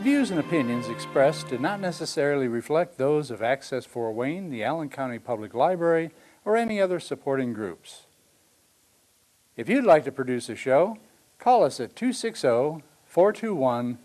The views and opinions expressed do not necessarily reflect those of Access Fort Wayne, the Allen County Public Library, or any other supporting groups. If you'd like to produce a show, call us at 260-421-1250.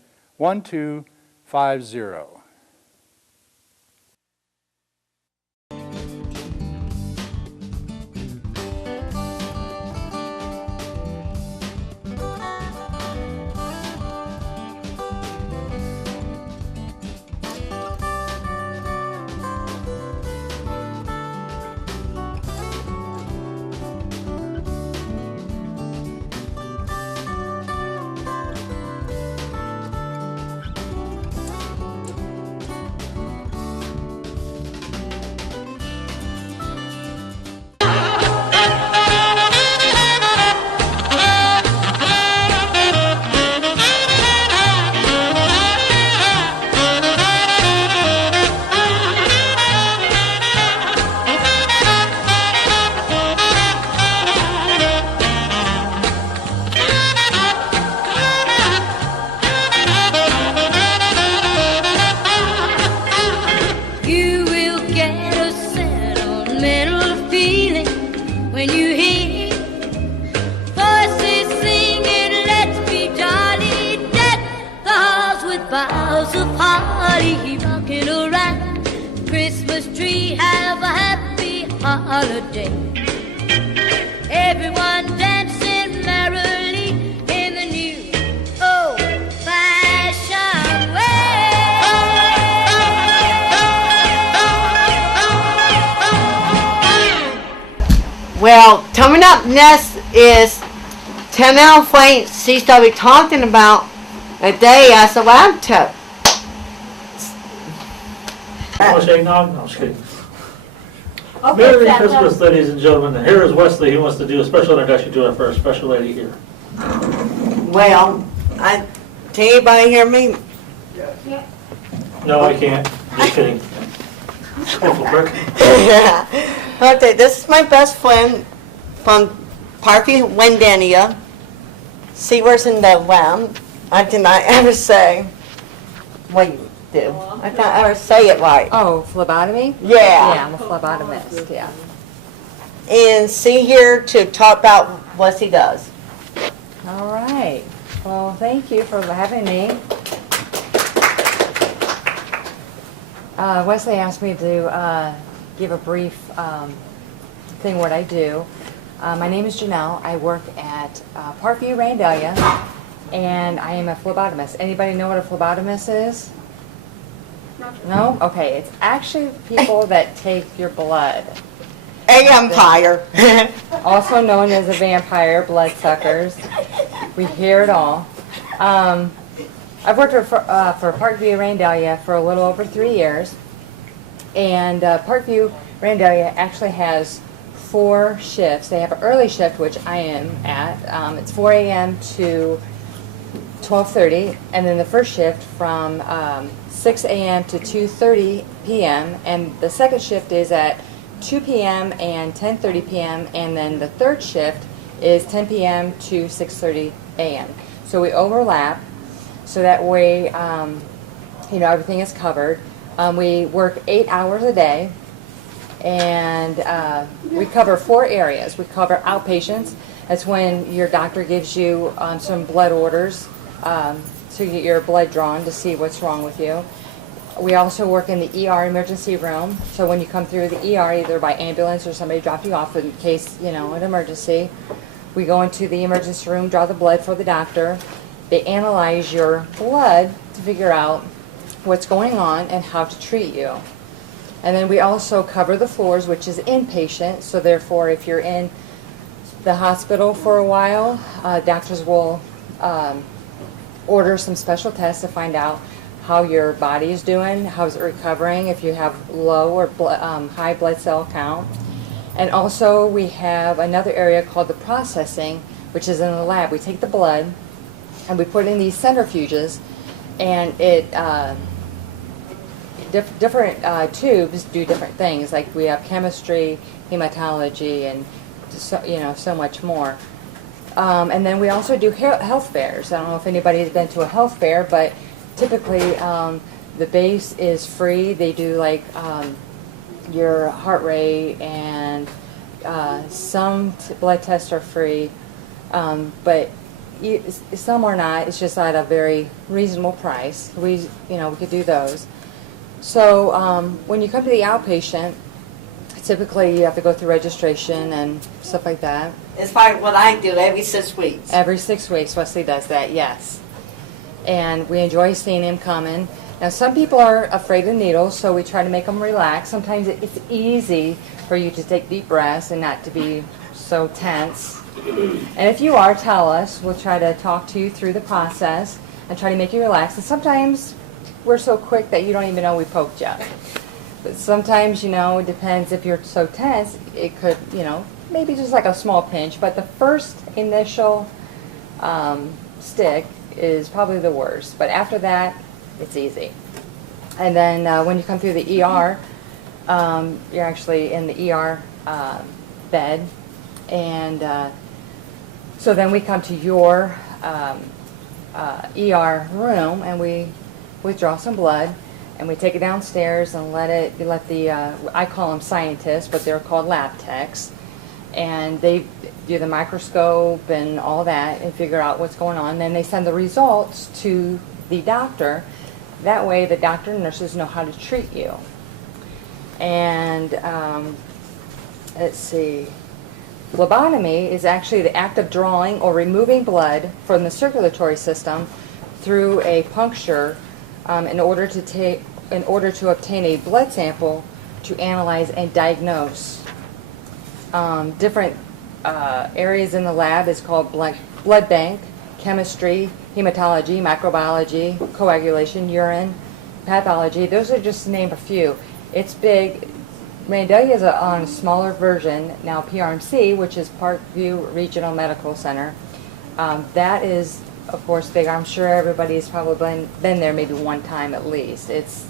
Holiday. Everyone dancing merrily in the new old-fashioned way. Well, coming up next is Janelle Flint. She's going to be talking about a day as a lab tech. Eggnog? No, I'm just kidding. Merry Christmas, ladies and gentlemen. Here is Wesley. He wants to do a special introduction to our first special lady here. Well, can anybody hear me? No, I can't. Just kidding. Okay, this is my best friend from Parky Wendania. She works in the lab. I cannot ever say what you do. I can't ever say it right. Oh, phlebotomy? Yeah. Yeah, I'm a phlebotomist, yeah. And she here to talk about what she does. All right. Well, thank you for having me. Wesley asked me to give a brief thing what I do. My name is Janelle. I work at Parkview Randalia, and I am a phlebotomist. Anybody know what a phlebotomist is? No? Okay, it's actually people that take your blood. A vampire. Also known as a vampire, bloodsuckers. We hear it all. I've worked for Parkview Randalia for a little over 3 years. And Parkview Randalia actually has 4 shifts. They have an early shift, which I am at. It's 4 a.m. to 12:30, and then the first shift from 6 a.m. to 2:30 p.m. and the second shift is at 2 p.m. and 10:30 p.m. and then the third shift is 10 p.m. to 6:30 a.m. So we overlap, so that way everything is covered. We work 8 hours a day, and we cover 4 areas. We cover outpatients. That's when your doctor gives you some blood orders to get your blood drawn to see what's wrong with you. We also work in the ER emergency room. So when you come through the ER, either by ambulance or somebody dropped you off in case, an emergency, we go into the emergency room, draw the blood for the doctor. They analyze your blood to figure out what's going on and how to treat you. And then we also cover the floors, which is inpatient. So therefore, if you're in the hospital for a while, doctors will order some special tests to find out how your body is doing, how's it recovering, if you have low or high blood cell count. And also we have another area called the processing, which is in the lab. We take the blood and we put in these centrifuges, and it different tubes do different things. Like we have chemistry, hematology, and so much more. And then we also do health fairs. I don't know if anybody's been to a health fair, but typically, the base is free. They do like your heart rate and some blood tests are free, but some are not. It's just at a very reasonable price. We could do those. So when you come to the outpatient, typically you have to go through registration and stuff like that. As far as what I do, every 6 weeks. Every 6 weeks, Wesley does that, yes. And we enjoy seeing him coming. Now, some people are afraid of needles, so we try to make them relax. Sometimes it's easy for you to take deep breaths and not to be so tense. And if you are, tell us. We'll try to talk to you through the process and try to make you relax. And sometimes we're so quick that you don't even know we poked you. But sometimes, it depends if you're so tense, it could, maybe just like a small pinch. But the first initial stick is probably the worst. But after that, it's easy. And then when you come through the ER, you're actually in the ER bed. And so then we come to your ER room and we withdraw some blood and we take it downstairs and let the, I call them scientists, but they're called lab techs. And they do the microscope and all that and figure out what's going on. Then they send the results to the doctor. That way the doctor and nurses know how to treat you. And let's see. Phlebotomy is actually the act of drawing or removing blood from the circulatory system through a puncture in order to obtain a blood sample to analyze and diagnose. Different areas in the lab is called blood bank, chemistry, hematology, microbiology, coagulation, urine, pathology. Those are just to name a few. It's big. Randalia is on a smaller version. Now PRMC, which is Parkview Regional Medical Center, that is, of course, big. I'm sure everybody's probably been there maybe one time at least. It's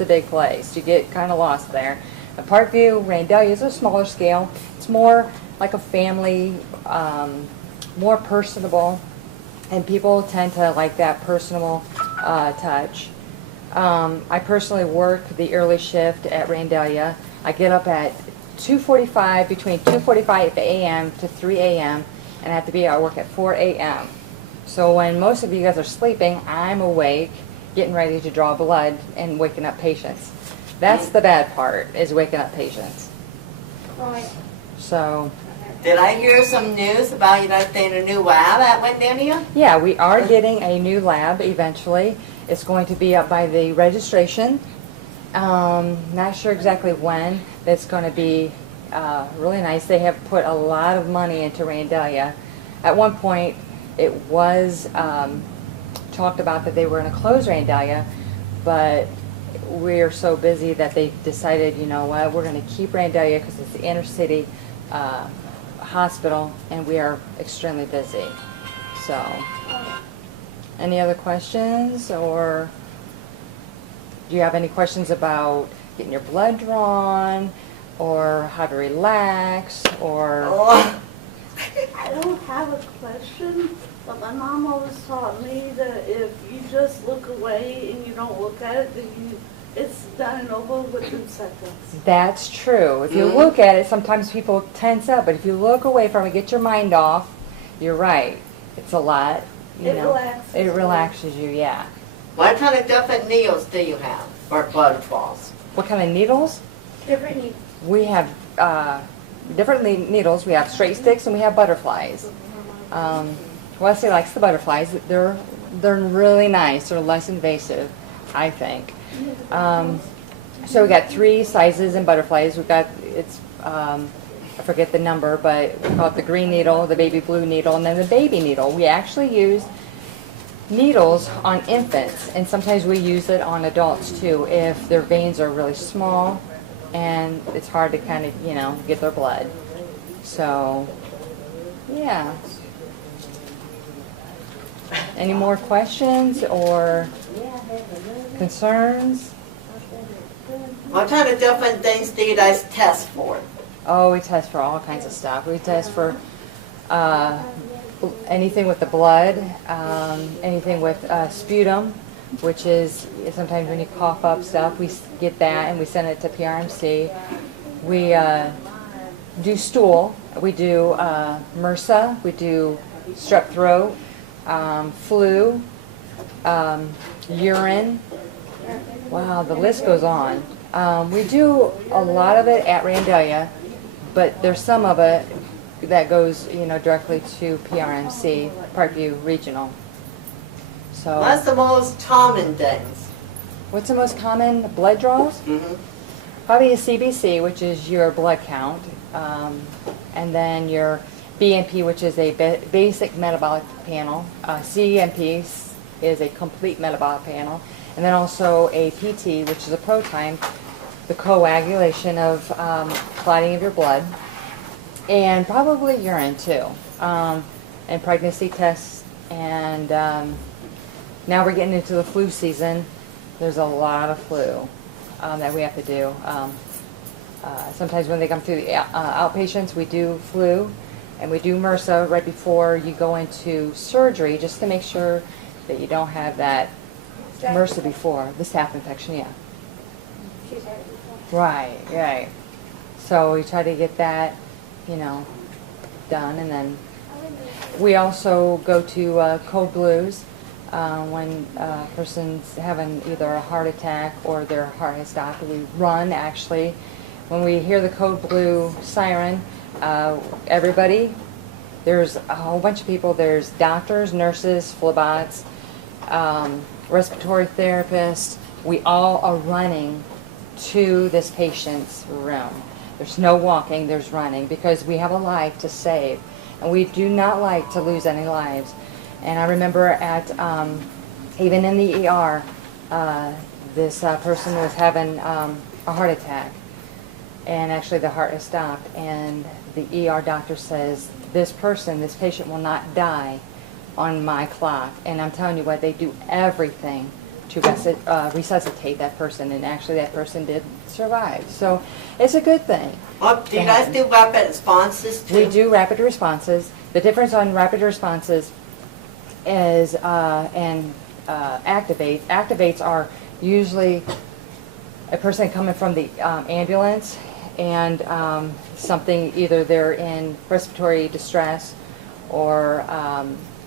a big place. You get kind of lost there. At Parkview, Randalia is a smaller scale. It's more like a family, more personable, and people tend to like that personal touch. I personally work the early shift at Randalia. I get up at 2:45, between 2:45 a.m. to 3 a.m., and I have to be at work at 4 a.m. So when most of you guys are sleeping, I'm awake, getting ready to draw blood and waking up patients. That's the bad part, is waking up patients. Right. So, Did I hear some news about you guys getting a new lab at Wendania? yeah, we are getting a new lab eventually. It's going to be up by the registration. Not sure exactly when. It's going to be really nice. They have put a lot of money into Randalia. At one point, it was talked about that they were going to close Randalia, but we're so busy that they decided, you know what, we're going to keep Randalia because it's the inner city hospital, and we are extremely busy. So, any other questions, or do you have any questions about getting your blood drawn, or how to relax, or? Oh, I don't have a question, but my mom always taught me that if you just look away and you don't look at it, then it's done and over within seconds. That's true. If you look at it, sometimes people tense up, but if you look away from it, get your mind off, you're right. It's a lot. You It know, relaxes It me. relaxes you, yeah. what kind of different needles do you have for blood draws? What kind of needles? Different needs. We have different needles. We have straight sticks and we have butterflies. Wesley likes the butterflies. They're really nice. They're less invasive, I think. So we got 3 sizes in butterflies. We got I forget the number, but we call it the green needle, the baby blue needle, and then the baby needle. We actually use needles on infants, and sometimes we use it on adults too if their veins are really small and it's hard to kind of, get their blood. So, yeah. Any more questions or concerns? What kind of different things do you guys test for? Oh, we test for all kinds of stuff. We test for anything with the blood, anything with sputum. which is sometimes when you cough up stuff, we get that and we send it to PRMC. We do stool, we do MRSA, we do strep throat, flu, urine. Wow, the list goes on. We do a lot of it at Randalia, but there's some of it that goes, directly to PRMC, Parkview Regional. So, What's the most common things? what's the most common blood draws? Mm-hmm. Probably a CBC, which is your blood count, and then your BNP, which is a basic metabolic panel. CMP is a complete metabolic panel, and then also a PT, which is a protein, the coagulation of clotting of your blood, and probably urine too, and pregnancy tests. And now we're getting into the flu season. There's a lot of flu that we have to do. Sometimes when they come through the outpatients, we do flu, and we do MRSA right before you go into surgery, just to make sure that you don't have that MRSA before, the staph infection, yeah. She's had it before. Right. So we try to get that, done, and then we also go to code blues when a person's having either a heart attack or their heart has stopped. We run, actually. When we hear the code blue siren, everybody, there's a whole bunch of people. There's doctors, nurses, phlebots, respiratory therapists. We all are running to this patient's room. There's no walking, there's running, because we have a life to save, and we do not like to lose any lives. And I remember at, even in the ER, this person was having a heart attack, and actually the heart has stopped, and the ER doctor says, this patient will not die on my clock. And I'm telling you what, they do everything to resuscitate that person, and actually that person did survive. So it's a good thing. Oh, do you guys do rapid responses too? We do rapid responses. The difference on rapid responses is activates. Activates are usually a person coming from the ambulance and something, either they're in respiratory distress or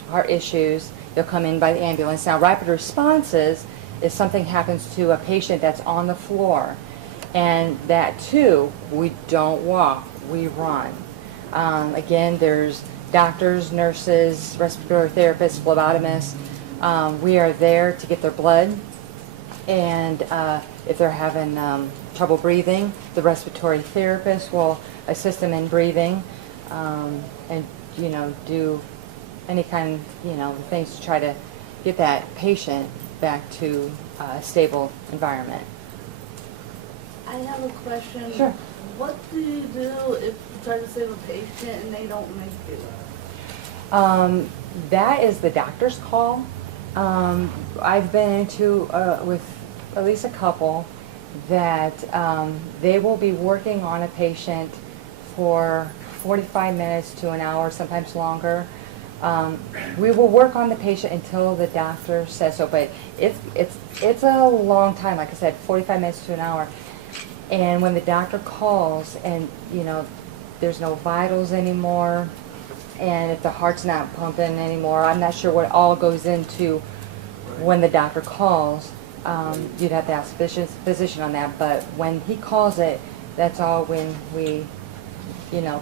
heart issues. They'll come in by the ambulance. Now, rapid responses is something happens to a patient that's on the floor, and that too, we don't walk, we run. Again, there's doctors, nurses, respiratory therapists, phlebotomists. We are there to get their blood, and if they're having trouble breathing, the respiratory therapist will assist them in breathing, and do any kind of things to try to get that patient back to a stable environment. I have a question. Sure. What do you do if you try to save a patient and they don't make it? That is the doctor's call. I've been into with at least a couple that they will be working on a patient for 45 minutes to an hour, sometimes longer. We will work on the patient until the doctor says so, but it's a long time, like I said, 45 minutes to an hour. And when the doctor calls and, there's no vitals anymore, and if the heart's not pumping anymore, I'm not sure what all goes into when the doctor calls. You'd have to ask the physician on that, but when he calls it, that's all when we,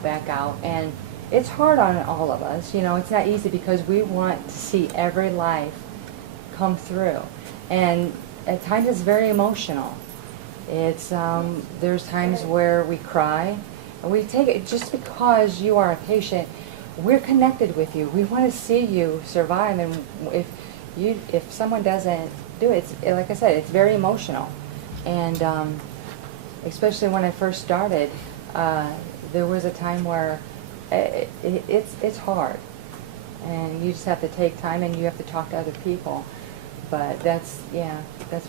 back out. And it's hard on all of us, it's not easy because we want to see every life come through. And at times it's very emotional. It's, there's times where we cry, and we take it, just because you are a patient, we're connected with you. We want to see you survive, and if someone doesn't do it, like I said, it's very emotional. And especially when I first started, there was a time where it's hard, and you just have to take time, and you have to talk to other people. But that's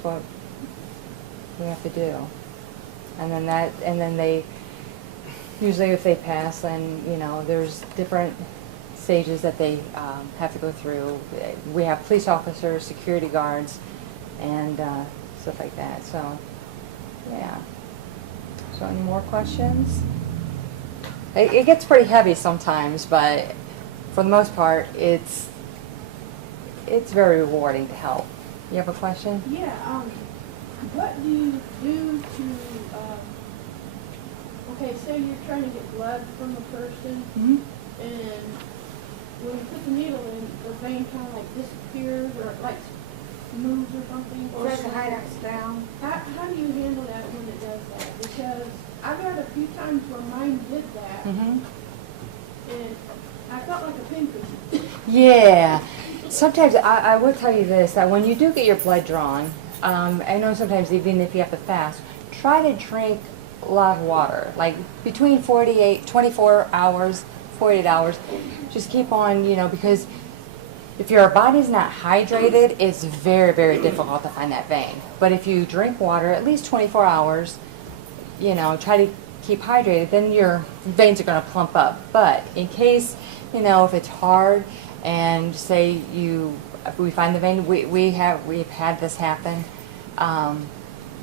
what we have to do. And then they usually, if they pass, then there's different stages that they have to go through. We have police officers, security guards, and stuff like that. So, yeah. So, any more questions? It gets pretty heavy sometimes, but for the most part, it's very rewarding to help. You have a question? Yeah, what do you do to, okay, say you're trying to get blood from a person, and when you put the needle in, the vein kind of like disappears, or it like moves or something? Or down. how do you handle that when it does that? Because I've had a few times where mine did that, and I felt like a pinprick. Yeah. Sometimes I will tell you this, that when you do get your blood drawn, I know sometimes even if you have to fast, try to drink a lot of water, like between 24 hours, 48 hours. Just keep on, because if your body's not hydrated, it's very, very difficult to find that vein. But if you drink water at least 24 hours, try to keep hydrated, then your veins are going to plump up. But in case, if it's hard, and say if we find the vein, we've had this happen.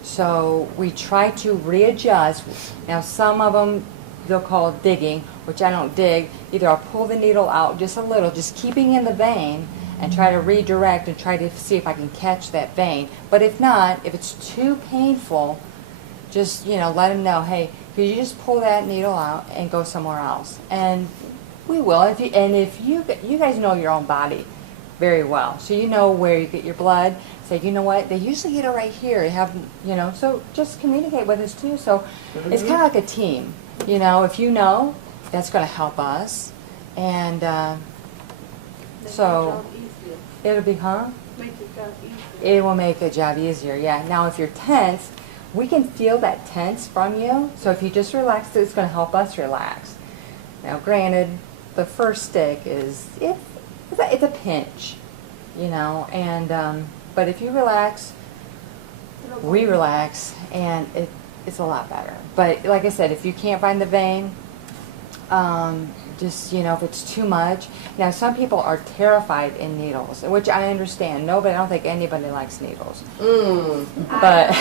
So we try to readjust. Now some of them they'll call digging, which I don't dig. Either I'll pull the needle out just a little, just keeping in the vein, and try to redirect and try to see if I can catch that vein. But if not, if it's too painful, just let them know, hey, could you just pull that needle out and go somewhere else? And we will. If you guys know your own body very well, so you know where you get your blood. Say, you know what? They usually get it right here. They have, so just communicate with us too. So it's kind of like a team. If you know, that's going to help us, and so it'll be, Make your job easier. It will make the job easier. Yeah. Now, if you're tense, we can feel that tense from you. So if you just relax, it's going to help us relax. Now, granted, the first stick it's a pinch, and but if you relax, we relax, and it's a lot better. But like I said, if you can't find the vein, just if it's too much. Now some people are terrified in needles, which I understand. I don't think anybody likes needles. But I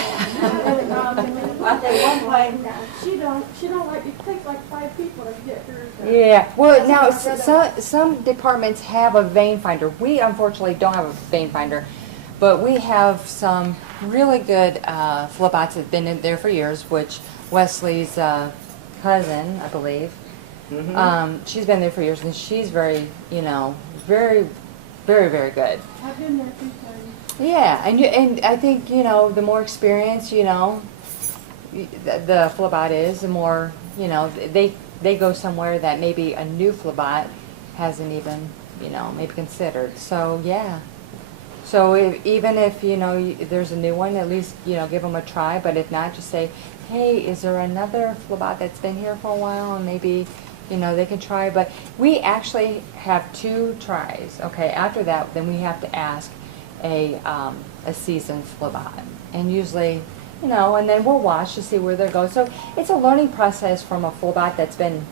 think one way, She don't like, it takes like 5 people to get hers done. yeah, well now some departments have a vein finder. We unfortunately don't have a vein finder, but we have some really good phlebots that have been in there for years, which Wesley's cousin, I believe, she's been there for years, and she's very, very, very, very good. I've been there a few times. Yeah, and I think, the more experience, the phlebot is, the more, they go somewhere that maybe a new phlebot hasn't even, maybe considered. So, yeah. So even if, there's a new one, at least, give them a try. But if not, just say, hey, is there another phlebot that's been here for a while? And maybe, they can try. But we actually have 2 tries. Okay, after that, then we have to ask a seasoned phlebot. And usually, and then we'll watch to see where they go. So it's a learning process from a phlebot that's been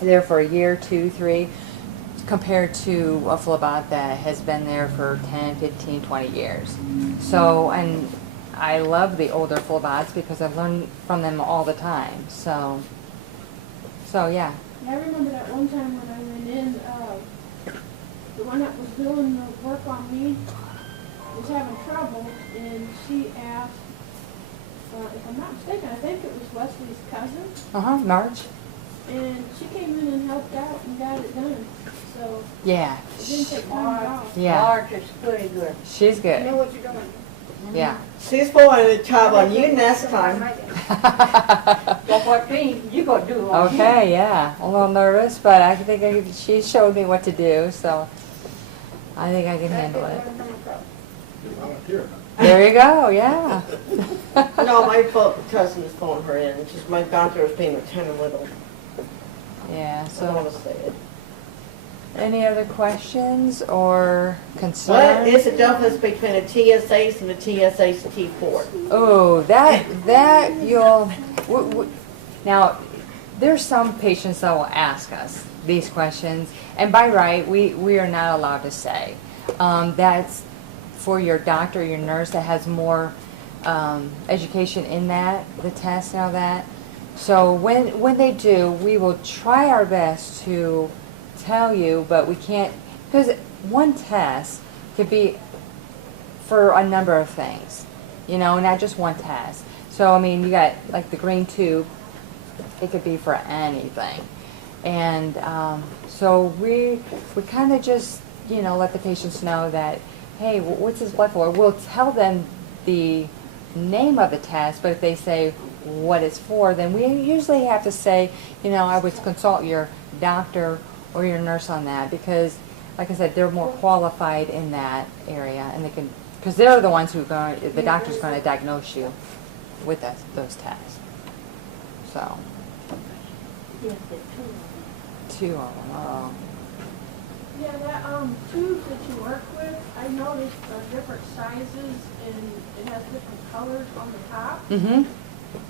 there for a year, 2, 3, compared to a phlebot that has been there for 10, 15, 20 years. So, and I love the older phlebots because I've learned from them all the time. So yeah. I remember that one time when I went in, the one that was doing the work on me was having trouble, and she asked, if I'm not mistaken, I think it was Wesley's cousin. Marge. And she came in and helped out and got it done. So Yeah. it didn't take time at all. Yeah. Marge is pretty good. She's You good. know what you're doing. Yeah. She's pulling the job on you next time. That's what you gonna do on him. Okay, yeah. A little nervous, but I think she showed me what to do, so I think I can handle it. There you go, yeah. No, my cousin is pulling her in. Just my doctor was being kind of little. Yeah, I don't want so to say it. any other questions or What concerns? is the difference between a TSH and a TSH T4? Oh, that you'll, now, there's some patients that will ask us these questions, and by right, we are not allowed to say. That's for your doctor, your nurse that has more education in that, the test and all that. So when they do, we will try our best to tell you, but we can't, because one test could be for a number of things, you know, not just one test. So, I mean, you got like the green tube, it could be for anything. And so we kind of just, you know, let the patients know that, hey, what's this blood for? We'll tell them the name of the test, but if they say what it's for, then we usually have to say, you know, I would consult your doctor or your nurse on that, because, like I said, they're more qualified in that area, and they can, because they're the ones who the doctor's going to diagnose you with those tests. So. Two of them. Oh. Yeah, that tube that you work with, I noticed different sizes and it has different colors on the top. Mm-hmm.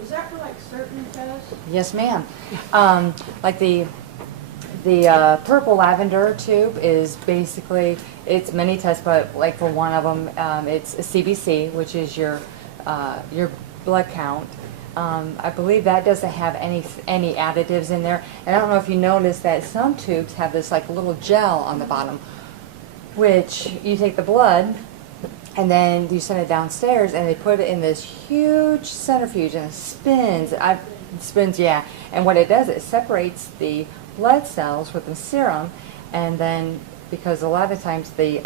Is that for like certain tests? Yes, ma'am. Like the purple lavender tube is basically, it's many tests, but like for one of them, it's a CBC, which is your blood count. I believe that doesn't have any additives in there. And I don't know if you noticed that some tubes have this like little gel on the bottom, which you take the blood and then you send it downstairs and they put it in this huge centrifuge and it spins. It spins, yeah. And what it does, it separates the blood cells with the serum, and then because a lot of times the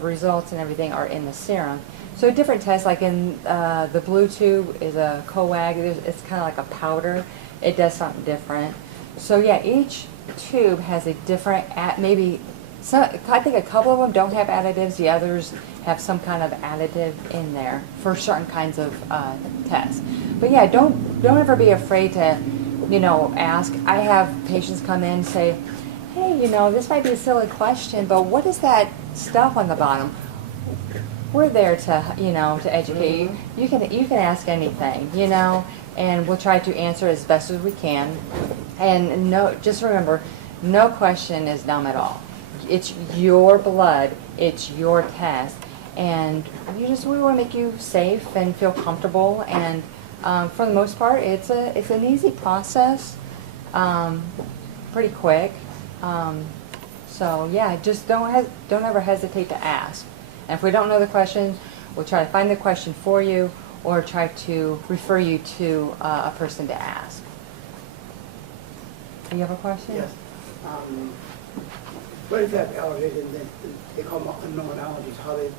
results and everything are in the serum. So different tests, like in the blue tube is a coag. It's kind of like a powder. It does something different. So yeah, each tube has a different, maybe, I think a couple of them don't have additives. The others have some kind of additive in there for certain kinds of tests. But yeah, don't ever be afraid to, you know, ask. I have patients come in and say, hey, you know, this might be a silly question, but what is that stuff on the bottom? We're there to, you know, to educate you. You can ask anything, you know, and we'll try to answer as best as we can. And no, just remember, no question is dumb at all. It's your blood, it's your test, and we want to make you safe and feel comfortable. And for the most part, it's an easy process, pretty quick. So yeah, just don't ever hesitate to ask. And if we don't know the question, we'll try to find the question for you or try to refer you to a person to ask. Do you have a question? Yes. What if you have allergies and then they call them unknown allergies? How they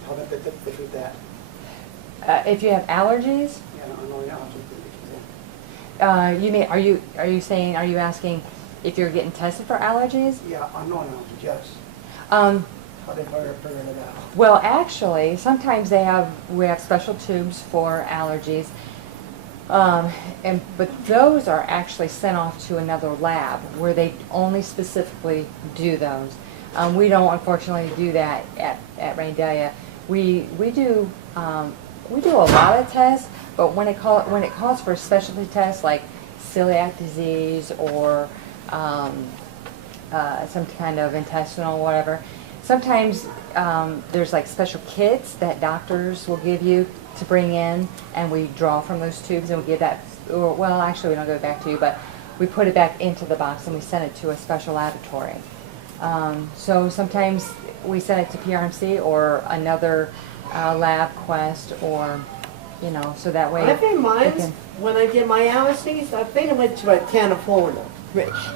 treat that? If you have allergies? Yeah, unknown allergies. You mean, are you asking if you're getting tested for allergies? Yeah, unknown allergies, yes. How they figure it out? Well, actually, sometimes we have special tubes for allergies, but those are actually sent off to another lab where they only specifically do those. We don't, unfortunately, do that at Randalia. We do a lot of tests, but when it calls for specialty tests like celiac disease or some kind of intestinal whatever, sometimes there's like special kits that doctors will give you to bring in, and we draw from those tubes and we give that, well, actually we don't give it back to you, but we put it back into the box and we send it to a special laboratory. So sometimes we send it to PRMC or another lab quest, or, you know, so that way. I think mine, when I did my allergies, I think I went to California.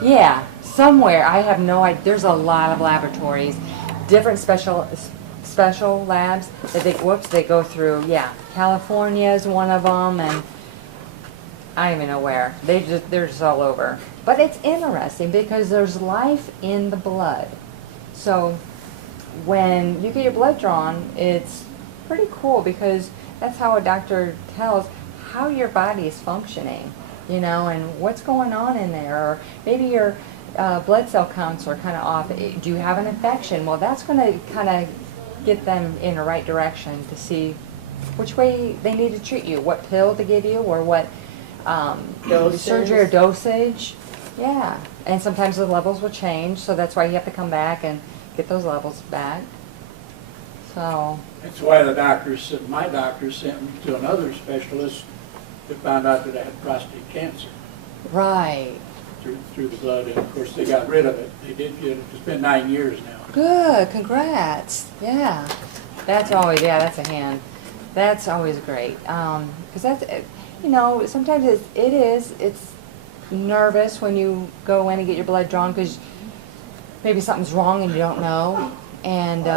Yeah, somewhere. I have no idea. There's a lot of laboratories, different special labs that they go through. Yeah, California is one of them, and I don't even know where. They're just all over. But it's interesting because there's life in the blood. So when you get your blood drawn, it's pretty cool because that's how a doctor tells how your body is functioning, you know, and what's going on in there. Or maybe your blood cell counts are kind of off. Do you have an infection? Well, that's going to kind of get them in the right direction to see which way they need to treat you, what pill to give you, or what surgery or dosage. Yeah, and sometimes the levels will change, so that's why you have to come back and get those levels back. So, That's why my doctor sent me to another specialist that found out that I had prostate cancer right. through the blood, and of course they got rid of it. They did get it. It's been 9 years now. Good, congrats. Yeah, that's always, yeah, that's a hand. That's always great. Because that's, you know, sometimes it's nervous when you go in and get your blood drawn because maybe something's wrong and you don't know. And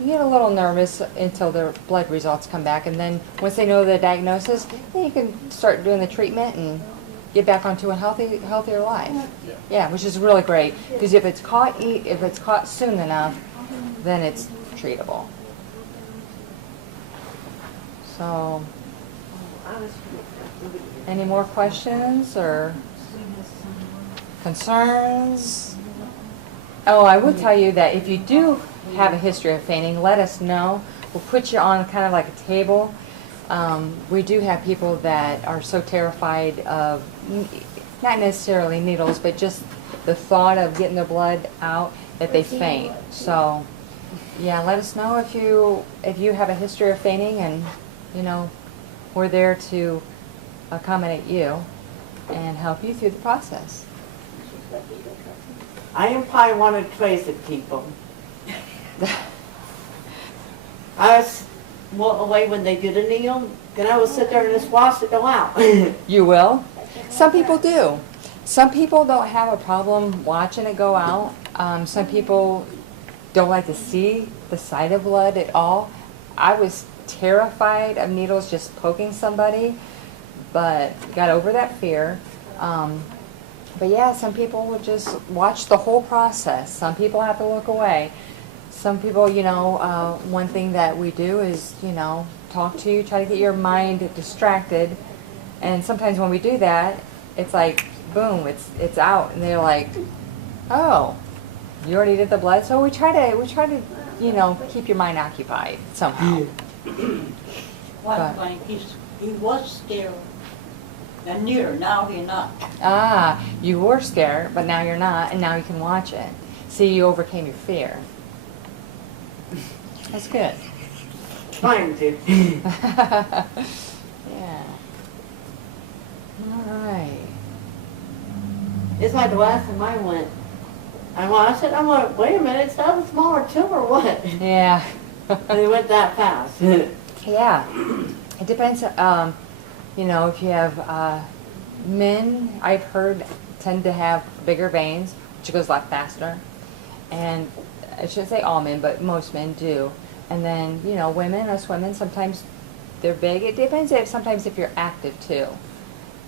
you get a little nervous until the blood results come back. And then once they know the diagnosis, then you can start doing the treatment and get back onto a healthier life. Yeah, which is really great. Because if it's caught soon enough, then it's treatable. So, any more questions or concerns? Oh, I will tell you that if you do have a history of fainting, let us know. We'll put you on kind of like a table. We do have people that are so terrified of, not necessarily needles, but just the thought of getting their blood out that they faint. So, yeah, let us know if you have a history of fainting, and you know, we're there to accommodate you and help you through the process. I am probably one of the crazy people. I was walk away when they do the needle, then I will sit there and just watch it go out. You will? Some people do. Some people don't have a problem watching it go out. Some people don't like to see the sight of blood at all. I was terrified of needles just poking somebody, but got over that fear. But yeah, some people would just watch the whole process. Some people have to look away. Some people, you know, one thing that we do is, you know, talk to you, try to get your mind distracted. And sometimes when we do that, it's like, boom, it's out. And they're like, oh, you already did the blood? So we try to, you know, keep your mind occupied somehow. One thing, he was scared. And near, now he's not. Ah, you were scared, but now you're not, and now you can watch it. See, you overcame your fear. That's good. Trying to. Yeah. All right. It's like the last time I went. I watched it, I'm like, wait a minute, it's not a smaller tumor or what? Yeah. And it went that fast. Yeah. It depends, you know, if you have men, I've heard, tend to have bigger veins, which goes a lot faster. And I shouldn't say all men, but most men do. And then, you know, us women, sometimes they're big. It depends sometimes if you're active too.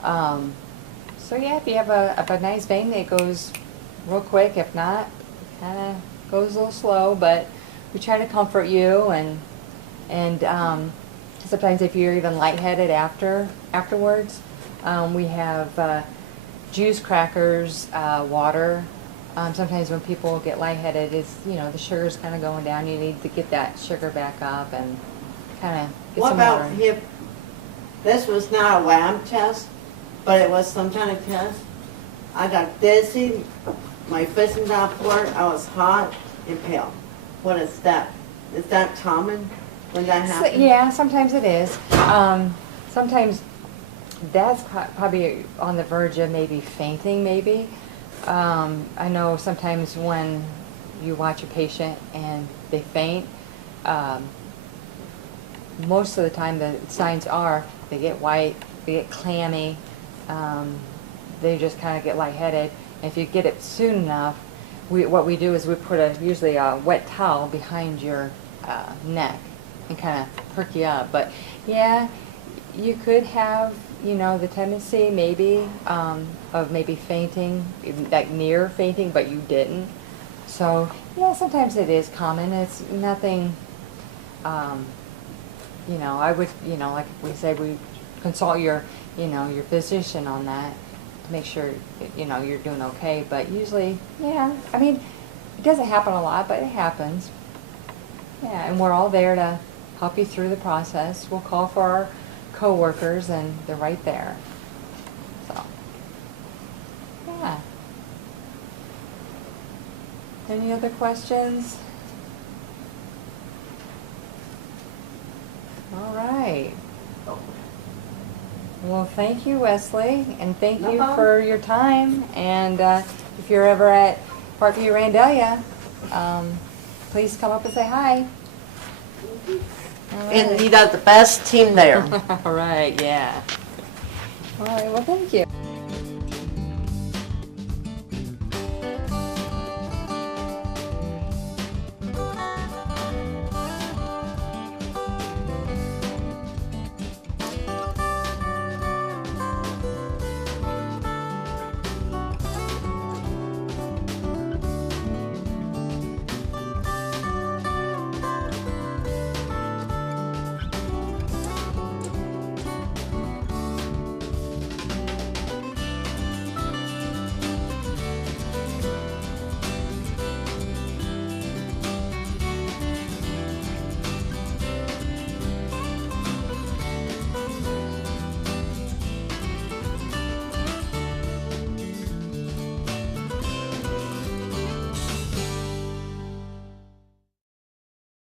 So yeah, if you have a nice vein, it goes real quick. If not, kind of goes a little slow, but we try to comfort you, and sometimes if you're even lightheaded afterwards, we have juice, crackers, water. Sometimes when people get lightheaded, it's, you know, the sugar's kind of going down. You need to get that sugar back up and kind of get What some about water. if this was not a lab test, but it was some kind of test? I got dizzy, my vision got blurred, I was hot and pale. What is that? Is that common when that happens? Yeah, sometimes it is. Sometimes that's probably on the verge of maybe fainting, maybe. I know sometimes when you watch a patient and they faint, most of the time the signs are they get white, they get clammy, they just kind of get lightheaded. And if you get it soon enough, what we do is we put usually a wet towel behind your neck and kind of perk you up. But yeah, you could have, you know, the tendency maybe of maybe fainting, like near fainting, but you didn't. So yeah, sometimes it is common. It's nothing, you know, I would, you know, like we say, we consult your, you know, your physician on that to make sure, you know, you're doing okay. But usually, yeah, I mean, it doesn't happen a lot, but it happens. Yeah, and we're all there to help you through the process. We'll call for our co-workers, and they're right there. So, yeah. Any other questions? All right. Well, thank you, Wesley, and thank No you problem. for your time. And if you're ever at Parkview Randalia, please come up and say hi. All And right. you got the best team there. All right, yeah. All right, well, thank you.